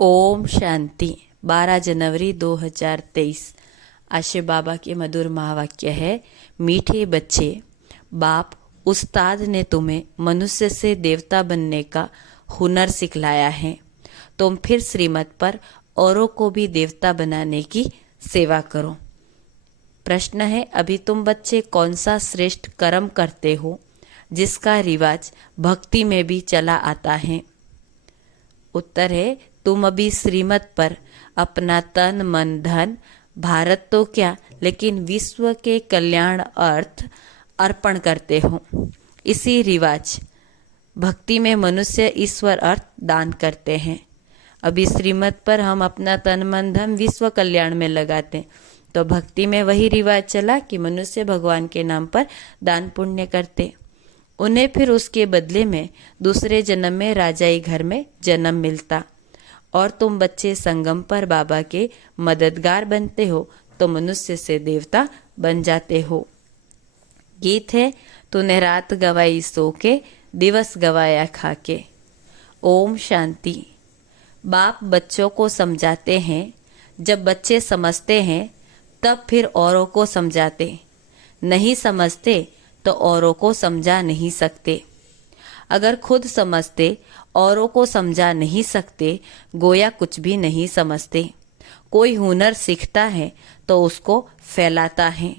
ओम शांति। 12 जनवरी 2023। आशे बाबा के मधुर महावाक्य है, मीठे बच्चे, बाप उस्ताद ने तुम्हें मनुष्य से देवता बनने का हुनर सिखलाया है। तुम फिर श्रीमत पर औरों को भी देवता बनाने की सेवा करो। प्रश्न है, अभी तुम बच्चे कौन सा श्रेष्ठ कर्म करते हो जिसका रिवाज भक्ति में भी चला आता है? उत्तर है, तुम अभी श्रीमत पर अपना तन मन धन, भारत तो क्या लेकिन विश्व के कल्याण अर्थ अर्पण करते हो। इसी रिवाज भक्ति में मनुष्य ईश्वर अर्थ दान करते हैं। अभी श्रीमत पर हम अपना तन मन धन विश्व कल्याण में लगाते हैं, तो भक्ति में वही रिवाज चला कि मनुष्य भगवान के नाम पर दान पुण्य करते, उन्हें फिर उसके बदले में दूसरे जन्म में राजाई घर में जन्म मिलता। और तुम बच्चे संगम पर बाबा के मददगार बनते हो तो मनुष्य से देवता बन जाते हो। गीत है, तूने रात गवाई सो के, दिवस गवाया खा के। ओम शांति। बाप बच्चों को समझाते हैं, जब बच्चे समझते हैं तब फिर औरों को समझाते, नहीं समझते तो औरों को समझा नहीं सकते। अगर खुद समझते औरों को समझा नहीं सकते, गोया कुछ भी नहीं समझते। कोई हुनर सीखता है तो उसको फैलाता है।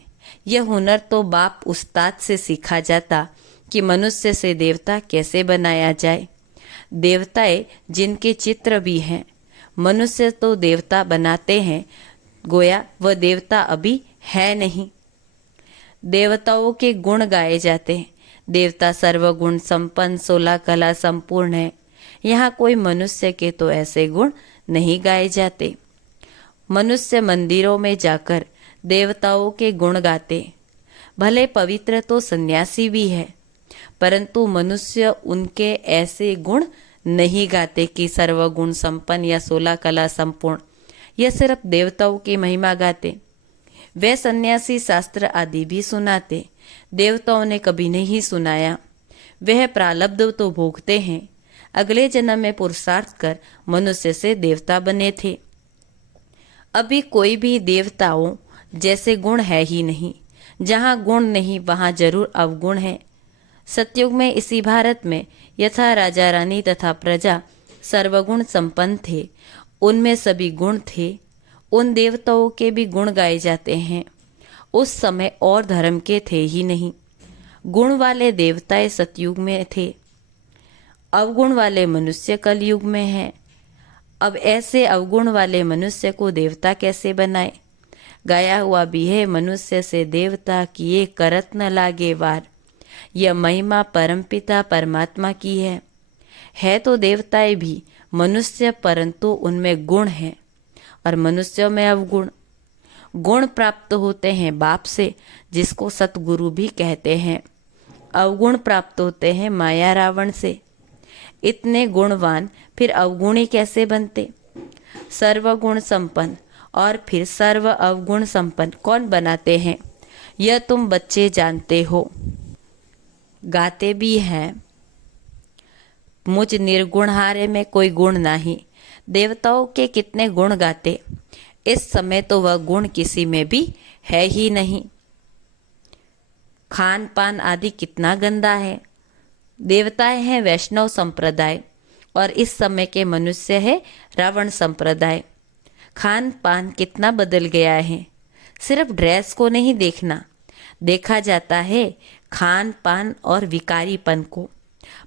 यह हुनर तो बाप उस्ताद से सीखा जाता कि मनुष्य से देवता कैसे बनाया जाए। देवताएं जिनके चित्र भी हैं, मनुष्य तो देवता बनाते हैं, गोया वह देवता अभी है नहीं। देवताओं के गुण गाए जाते हैं। देवता सर्वगुण संपन्न 16 कला संपूर्ण है। यहाँ कोई मनुष्य के तो ऐसे गुण नहीं गाए जाते। मनुष्य मंदिरों में जाकर देवताओं के गुण गाते, भले पवित्र तो सन्यासी भी है, परंतु मनुष्य उनके ऐसे गुण नहीं गाते कि सर्वगुण संपन्न या 16 कला संपूर्ण। यह सिर्फ देवताओं की महिमा गाते। वे सन्यासी शास्त्र आदि भी सुनाते, देवताओं ने कभी नहीं सुनाया। वह प्रारब्ध तो भोगते हैं, अगले जन्म में पुरुषार्थ कर मनुष्य से देवता बने थे। अभी कोई भी देवताओं जैसे गुण है ही नहीं। जहाँ गुण नहीं वहाँ जरूर अवगुण है। सतयुग में इसी भारत में यथा राजा रानी तथा प्रजा सर्वगुण संपन्न थे, उनमें सभी गुण थे। उन देवताओं के भी गुण गाए जाते हैं। उस समय और धर्म के थे ही नहीं। गुण वाले देवताएं सतयुग में थे, अवगुण वाले मनुष्य कलयुग में हैं। अब ऐसे अवगुण वाले मनुष्य को देवता कैसे बनाए? गाया हुआ भी है, मनुष्य से देवता किए करत न लागे वार। यह महिमा परमपिता परमात्मा की है तो देवताएं भी मनुष्य, परंतु उनमें गुण है और मनुष्यों में अवगुण। गुण प्राप्त होते हैं बाप से, जिसको सतगुरु भी कहते हैं। अवगुण प्राप्त होते हैं माया रावण से। इतने गुणवान फिर अवगुणी कैसे बनते? सर्वगुण संपन्न और फिर सर्व अवगुण संपन्न कौन बनाते हैं? यह तुम बच्चे जानते हो। गाते भी हैं, मुझ निर्गुणहारे में कोई गुण नहीं। देवताओं के कितने गुण गाते, इस समय तो वह गुण किसी में भी है ही नहीं। खान पान आदि कितना गंदा है। देवताएं हैं वैष्णव संप्रदाय और इस समय के मनुष्य है रावण संप्रदाय। खान पान कितना बदल गया है। सिर्फ ड्रेस को नहीं देखना, देखा जाता है खान पान और विकारीपन को।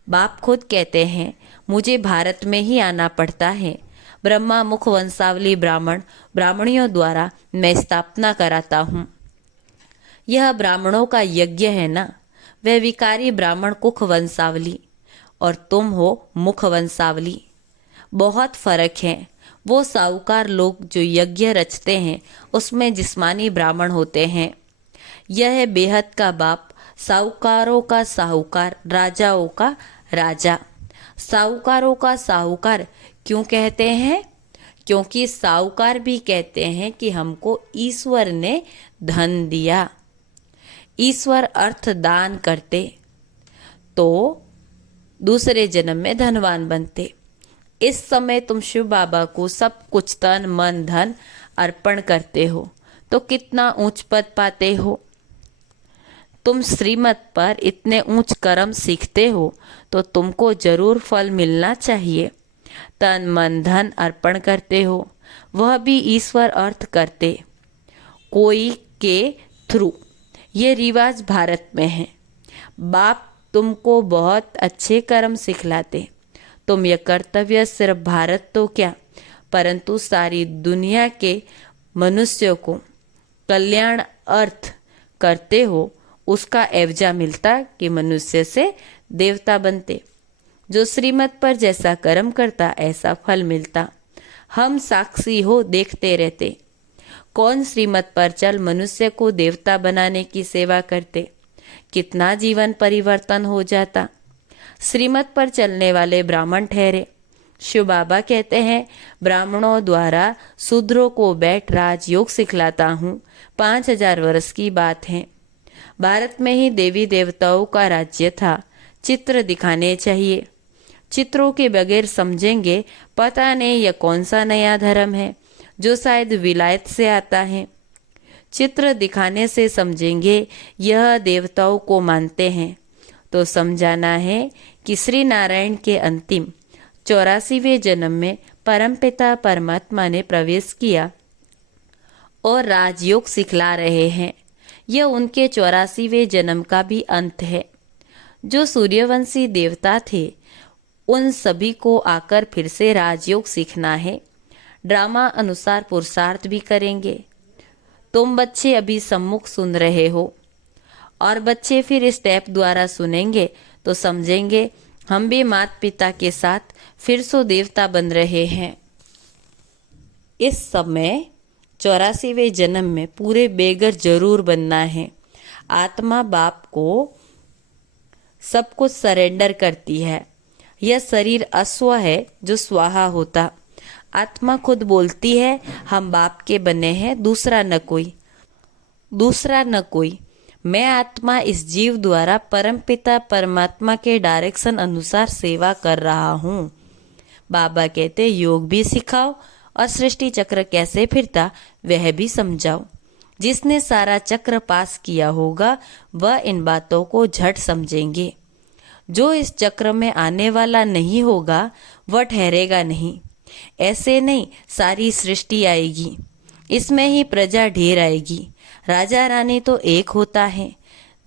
बाप खुद कहते हैं, मुझे भारत में ही आना पड़ता है। ब्रह्मा मुख वंशावली ब्राह्मणियों द्वारा मैं स्थापना कराता हूँ। यह ब्राह्मणों का यज्ञ है ना। वह विकारी ब्राह्मण कुख वंशावली और तुम हो मुख वंशावली। बहुत फर्क है। वो साहूकार लोग जो यज्ञ रचते हैं उसमें जिस्मानी ब्राह्मण होते हैं। यह है बेहद का बाप, साहूकारों का साहूकार, राजाओं का राजा। साहूकारों का साहूकार क्यों कहते हैं? क्योंकि साहूकार भी कहते हैं कि हमको ईश्वर ने धन दिया। ईश्वर अर्थ दान करते तो दूसरे जन्म में धनवान बनते। इस समय तुम शिव बाबा को सब कुछ तन मन धन अर्पण करते हो तो कितना ऊंच पद पाते हो। तुम श्रीमत पर इतने ऊंच कर्म सीखते हो तो तुमको जरूर फल मिलना चाहिए। तन मन धन अर्पण करते हो, वह भी ईश्वर अर्थ करते कोई के थ्रू। ये रिवाज भारत में है। बाप तुमको बहुत अच्छे कर्म सिखलाते। तुम यह कर्तव्य सिर्फ भारत तो क्या परंतु सारी दुनिया के मनुष्यों को कल्याण अर्थ करते हो। उसका एवजा मिलता कि मनुष्य से देवता बनते। जो श्रीमत पर जैसा कर्म करता ऐसा फल मिलता। हम साक्षी हो देखते रहते। कौन श्रीमत पर चल मनुष्य को देवता बनाने की सेवा करते। कितना जीवन परिवर्तन हो जाता। श्रीमत पर चलने वाले ब्राह्मण ठहरे। शिव बाबा कहते हैं ब्राह्मणों द्वारा शूद्रों को बैठ राजयोग सिखलाता हूँ। 5000 वर्ष की बात है। भारत में ही देवी देवताओं का राज्य था। चित्र दिखाने चाहिए। चित्रों के बगैर समझेंगे पता नहीं यह कौन सा नया धर्म है जो शायद विलायत से आता है। चित्र दिखाने से समझेंगे यह देवताओं को मानते हैं तो समझाना है कि श्री नारायण के अंतिम 84वें जन्म में परमपिता परमात्मा ने प्रवेश किया और राजयोग सिखला रहे हैं। यह उनके 84वें जन्म का भी अंत है। जो सूर्यवंशी देवता थे उन सभी को आकर फिर से राजयोग सीखना है। ड्रामा अनुसार पुरुषार्थ भी करेंगे। तुम बच्चे अभी सम्मुख सुन रहे हो और बच्चे फिर इस टैप द्वारा सुनेंगे तो समझेंगे हम भी माता पिता के साथ फिर सो देवता बन रहे हैं। इस समय 84वें जन्म में पूरे बेगर जरूर बनना है। आत्मा बाप को सब कुछ सरेंडर करती है। यह शरीर अश्व है जो स्वाहा होता। आत्मा खुद बोलती है हम बाप के बने हैं, दूसरा न कोई। मैं आत्मा इस जीव द्वारा परमपिता परमात्मा के डायरेक्शन अनुसार सेवा कर रहा हूँ। बाबा कहते योग भी सिखाओ और सृष्टि चक्र कैसे फिरता वह भी समझाओ। जिसने सारा चक्र पास किया होगा वह इन बातों को झट समझेंगे। जो इस चक्र में आने वाला नहीं होगा वह ठहरेगा नहीं। ऐसे नहीं सारी सृष्टि आएगी, इसमें ही प्रजा ढेर आएगी। राजा रानी तो एक होता है।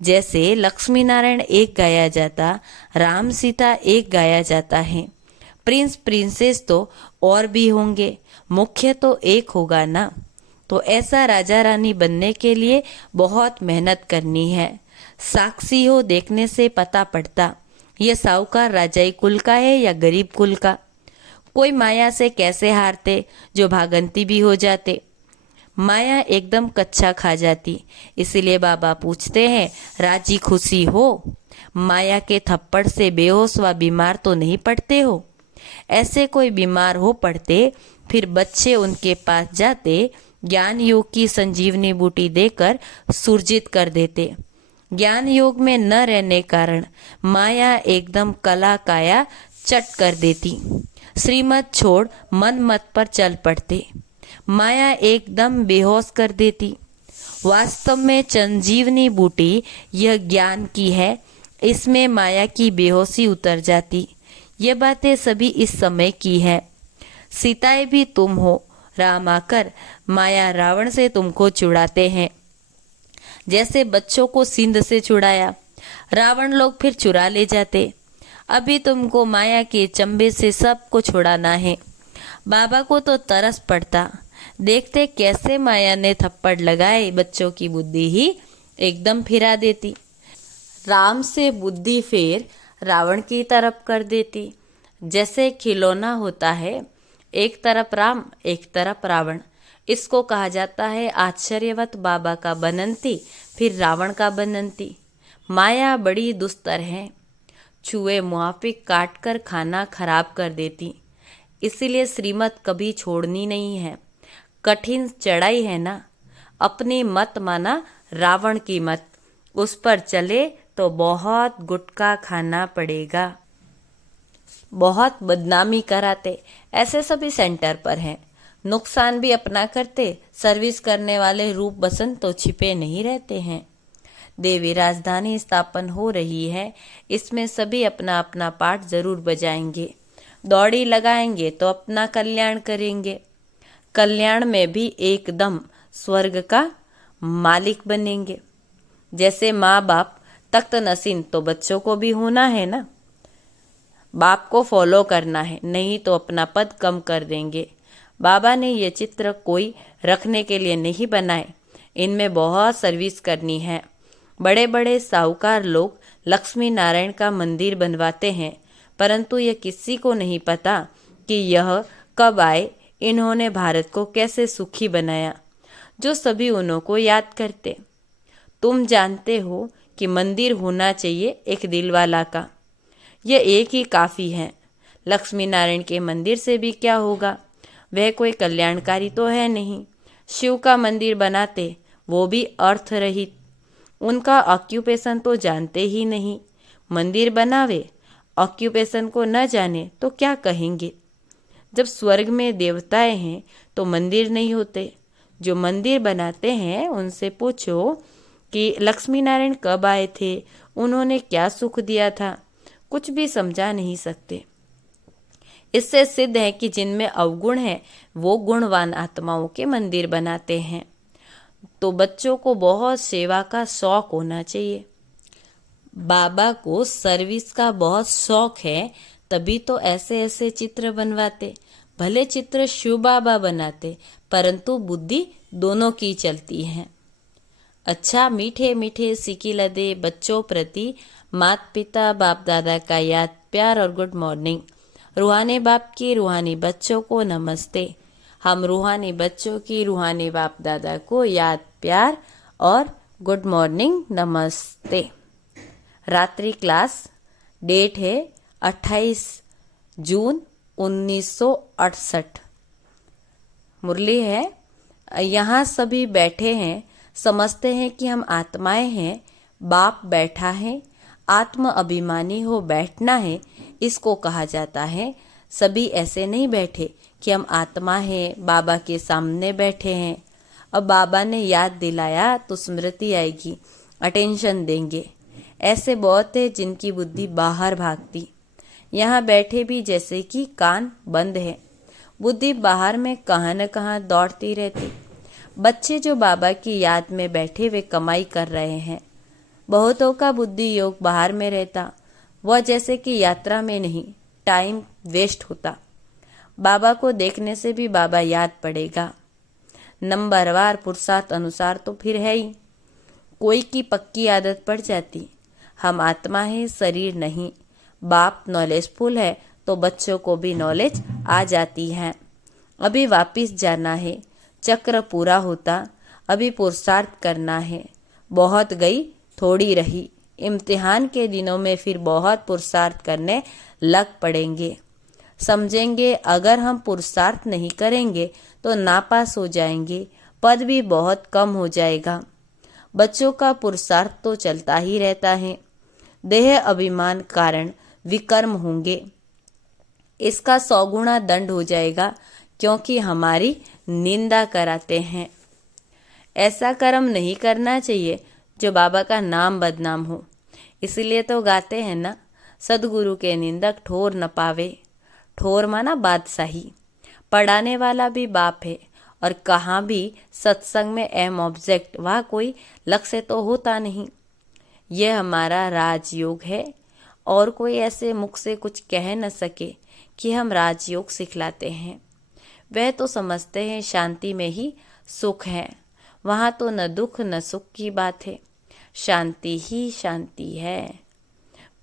जैसे लक्ष्मी नारायण एक गाया जाता, राम सीता एक गाया जाता है। प्रिंस प्रिंसेस तो और भी होंगे, मुख्य तो एक होगा ना। तो ऐसा राजा रानी बनने के लिए बहुत मेहनत करनी है। साक्षी हो देखने से पता पड़ता यह साहूकार राजाई कुल का है या गरीब कुल का। कोई माया से कैसे हारते जो भागंती भी हो जाते। माया एकदम कच्चा खा जाती। इसीलिए बाबा पूछते हैं राजी खुशी हो। माया के थप्पड़ से बेहोश व बीमार तो नहीं पड़ते हो। ऐसे कोई बीमार हो पड़ते फिर बच्चे उनके पास जाते, ज्ञान योग की संजीवनी बूटी देकर सुरजित कर देते। ज्ञान योग में न रहने कारण माया एकदम कला काया चट कर देती। श्रीमत छोड़ मन मत पर चल पड़ते। माया एकदम बेहोश कर देती। वास्तव में संजीवनी बूटी यह ज्ञान की है। इसमें माया की बेहोशी उतर जाती। ये बातें सभी इस समय की है। सीताएं भी तुम हो। राम आकर माया रावण से तुमको छुड़ाते हैं। जैसे बच्चों को सिंध से छुड़ाया, रावण लोग फिर चुरा ले जाते। अभी तुमको माया के चंबे से सबको छुड़ाना है। बाबा को तो तरस पड़ता। देखते कैसे माया ने थप्पड़ लगाए बच्चों की बुद्धि ही एकदम फिरा देती। राम से बुद्धि फेर रावण की तरफ कर देती। जैसे खिलौना होता है, एक तरफ राम एक तरफ रावण। इसको कहा जाता है आश्चर्यवत बाबा का बनंती फिर रावण का बनंती। माया बड़ी दुस्तर है। चूहे मुआफिक काट कर खाना खराब कर देती। इसीलिए श्रीमत कभी छोड़नी नहीं है। कठिन चढ़ाई है ना। अपनी मत माना रावण की मत, उस पर चले तो बहुत गुटखा खाना पड़ेगा। बहुत बदनामी कराते, ऐसे सभी सेंटर पर हैं। नुकसान भी अपना करते, सर्विस करने वाले रूप बसंत तो छिपे नहीं रहते हैं। देवी राजधानी स्थापन हो रही है, इसमें सभी अपना अपना पार्ट जरूर बजाएंगे। दौड़ी लगाएंगे तो अपना कल्याण करेंगे। कल्याण में भी एकदम स्वर्ग का मालिक बनेंगे। जैसे माँ बाप तख्त नसीन, तो बच्चों को भी होना है ना। बाप को फॉलो करना है, नहीं तो अपना पद कम कर देंगे। बाबा ने ये चित्र कोई रखने के लिए नहीं बनाए, इनमें बहुत सर्विस करनी है। बड़े बड़े साहूकार लोग लक्ष्मी नारायण का मंदिर बनवाते हैं, परंतु यह किसी को नहीं पता कि यह कब आए, इन्होंने भारत को कैसे सुखी बनाया, जो सभी उन्हों को याद करते। तुम जानते हो कि मंदिर होना चाहिए एक दिल वाला का, यह एक ही काफ़ी है। लक्ष्मी नारायण के मंदिर से भी क्या होगा, वह कोई कल्याणकारी तो है नहीं। शिव का मंदिर बनाते, वो भी अर्थ रहित। उनका ऑक्यूपेशन तो जानते ही नहीं। मंदिर बनावे, ऑक्यूपेशन को न जाने तो क्या कहेंगे। जब स्वर्ग में देवताएं हैं तो मंदिर नहीं होते। जो मंदिर बनाते हैं उनसे पूछो कि लक्ष्मी नारायण कब आए थे, उन्होंने क्या सुख दिया था, कुछ भी समझा नहीं सकते। इससे सिद्ध है कि जिनमें अवगुण है वो गुणवान आत्माओं के मंदिर बनाते हैं। तो बच्चों को बहुत सेवा का शौक होना चाहिए। बाबा को सर्विस का बहुत शौक है, तभी तो ऐसे ऐसे चित्र बनवाते। भले चित्र शिव बाबा बनाते, परंतु बुद्धि दोनों की चलती है। अच्छा, मीठे मीठे सिकी लदे बच्चों प्रति माता पिता बाप दादा का याद प्यार और गुड मॉर्निंग। रूहानी बाप की रूहानी बच्चों को नमस्ते। हम रूहानी बच्चों की रूहानी बाप दादा को याद प्यार और गुड मॉर्निंग नमस्ते। रात्रि क्लास, डेट है 28 जून 1968। मुरली है, यहाँ सभी बैठे हैं, समझते हैं कि हम आत्माएं हैं। बाप बैठा है, आत्म अभिमानी हो बैठना है, इसको कहा जाता है। सभी ऐसे नहीं बैठे कि हम आत्मा हैं, बाबा के सामने बैठे हैं। अब बाबा ने याद दिलाया तो स्मृति आएगी, अटेंशन देंगे। ऐसे बहुत है जिनकी बुद्धि बाहर भागती। यहाँ बैठे भी जैसे कि कान बंद है, बुद्धि बाहर में कहाँ न कहाँ दौड़ती रहती। बच्चे जो बाबा की याद में बैठे वे कमाई कर रहे हैं। बहुतों का बुद्धि योग बाहर में रहता, वह जैसे कि यात्रा में नहीं, टाइम वेस्ट होता। बाबा को देखने से भी बाबा याद पड़ेगा। नंबरवार पुरुषार्थ अनुसार तो फिर है ही। कोई की पक्की आदत पड़ जाती। हम आत्मा है, शरीर नहीं। बाप नॉलेजफुल है तो बच्चों को भी नॉलेज आ जाती है। अभी वापिस जाना है, चक्र पूरा होता, अभी पुरुषार्थ करना है। बहुत गई थोड़ी रही। इम्तिहान के दिनों में फिर बहुत पुरुषार्थ करने लग पड़ेंगे। समझेंगे अगर हम पुरुषार्थ नहीं करेंगे तो नापास हो जाएंगे, पद भी बहुत कम हो जाएगा। बच्चों का पुरुषार्थ तो चलता ही रहता है। देह अभिमान कारण विकर्म होंगे, इसका 100 गुना दंड हो जाएगा, क्योंकि हमारी निंदा कराते हैं। ऐसा कर्म नहीं करना चाहिए जो बाबा का नाम बदनाम हो। इसलिए तो गाते हैं ना, सदगुरु के निंदक ठोर न पावे। ठोर माना बादशाही। पढ़ाने वाला भी बाप है, और कहाँ भी सत्संग में एम ऑब्जेक्ट, वहाँ कोई लक्ष्य तो होता नहीं। यह हमारा राजयोग है, और कोई ऐसे मुख से कुछ कह न सके कि हम राजयोग सिखलाते हैं। वह तो समझते हैं शांति में ही सुख है, वहाँ तो न दुख न सुख की बात है, शांति ही शांति है।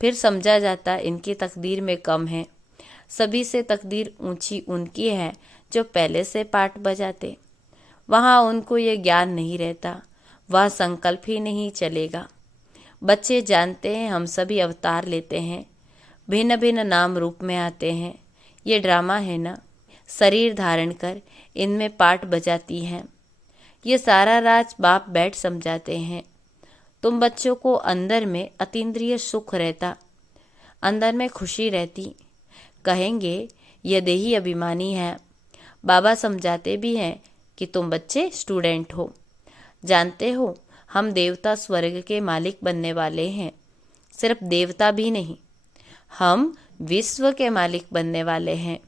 फिर समझा जाता इनकी तकदीर में कम है। सभी से तकदीर ऊंची उनकी है जो पहले से पाठ बजाते। वहाँ उनको ये ज्ञान नहीं रहता, वह संकल्प ही नहीं चलेगा। बच्चे जानते हैं हम सभी अवतार लेते हैं, भिन्न भिन्न नाम रूप में आते हैं। ये ड्रामा है ना, शरीर धारण कर इनमें पाठ बजाती हैं। ये सारा राज बाप बैठ समझाते हैं। तुम बच्चों को अंदर में अतीन्द्रिय सुख रहता, अंदर में खुशी रहती। कहेंगे यह देही अभिमानी है। बाबा समझाते भी हैं कि तुम बच्चे स्टूडेंट हो। जानते हो, हम देवता स्वर्ग के मालिक बनने वाले हैं। सिर्फ देवता भी नहीं, हम विश्व के मालिक बनने वाले हैं।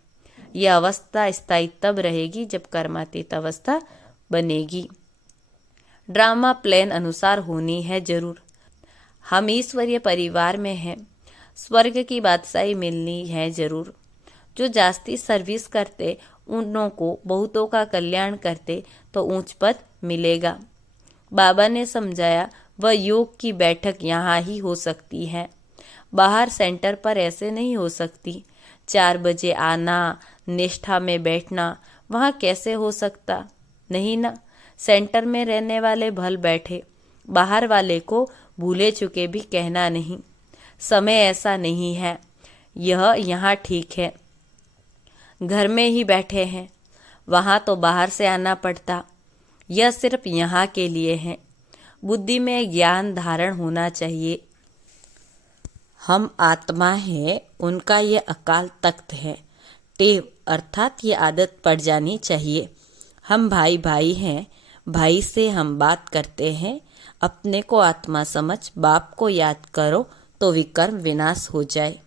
यह अवस्था स्थायी तब रहेगी जब कर्मातीत अवस्था बनेगी। ड्रामा प्लान अनुसार होनी है जरूर। हम ईश्वरीय परिवार में हैं। स्वर्ग की बादशाही मिलनी है जरूर। जो जास्ती सर्विस करते, उन्हों को बहुतों का कल्याण करते तो ऊंच पद मिलेगा। बाबा ने समझाया वह योग की बैठक यहाँ ही हो सकती है, बाहर सेंटर पर ऐसे नहीं हो सकती। 4 बजे आना, निष्ठा में बैठना, वहाँ कैसे हो सकता? नहीं ना। सेंटर में रहने वाले भल बैठे, बाहर वाले को भूले चुके भी कहना नहीं। समय ऐसा नहीं है, यह यहाँ ठीक है। घर में ही बैठे हैं, वहाँ तो बाहर से आना पड़ता। यह सिर्फ यहाँ के लिए है। बुद्धि में ज्ञान धारण होना चाहिए। हम आत्मा है, उनका ये अकाल तख्त है। टेव अर्थात ये आदत पड़ जानी चाहिए। हम भाई भाई हैं, भाई से हम बात करते हैं। अपने को आत्मा समझ बाप को याद करो तो विकर्म विनाश हो जाए।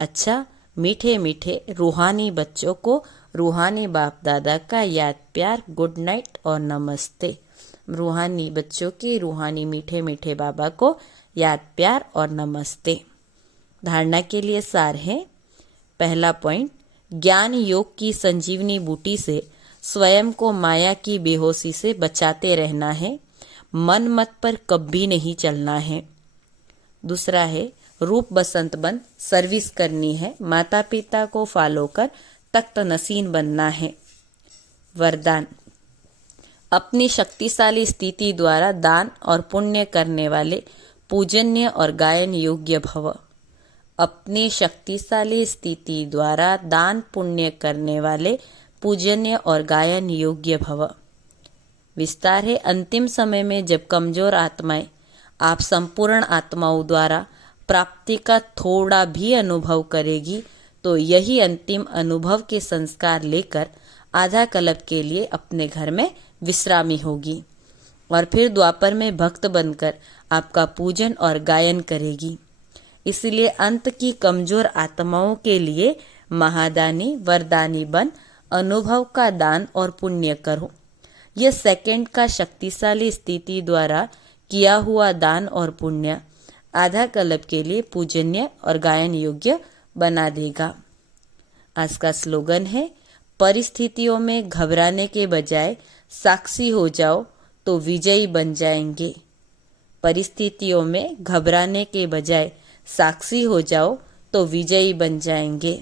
अच्छा, मीठे मीठे रूहानी बच्चों को रूहानी बाप दादा का याद प्यार, गुड नाइट और नमस्ते। रूहानी बच्चों के रूहानी मीठे मीठे बाबा को याद प्यार और नमस्ते। धारणा के लिए सार है। पहला पॉइंट, ज्ञान योग की संजीवनी बूटी से स्वयं को माया की बेहोशी से बचाते रहना है। मन मत पर कभी नहीं चलना है। दूसरा है, रूप बसंत बन सर्विस करनी है। माता पिता को फॉलो कर तख्त नसीन बनना है। वरदान, अपनी शक्तिशाली स्थिति द्वारा दान और पुण्य करने वाले पूजन्य और गायन योग्य भव। अपनी शक्तिशाली स्थिति द्वारा दान पुण्य करने वाले पूजन्य और गायन योग्य भव। विस्तार है, अंतिम समय में जब कमजोर आत्माएं आप संपूर्ण आत्माओं द्वारा प्राप्ति का थोड़ा भी अनुभव करेगी तो यही अंतिम अनुभव के संस्कार लेकर आधा कल्प के लिए अपने घर में विश्रामी होगी और फिर द्वापर में भक्त बनकर आपका पूजन और गायन करेगी। इसलिए अंत की कमजोर आत्माओं के लिए महादानी वरदानी बन अनुभव का दान और पुण्य करो। यह सेकंड का शक्तिशाली स्थिति द्वारा किया हुआ दान और पुण्य आधा कल्प के लिए पूजनीय और गायन योग्य बना देगा। आज का स्लोगन है, परिस्थितियों में घबराने के बजाय साक्षी हो जाओ तो विजयी बन जाएंगे। परिस्थितियों में घबराने के बजाय साक्षी हो जाओ तो विजयी बन जाएंगे।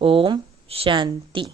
ओम शांति।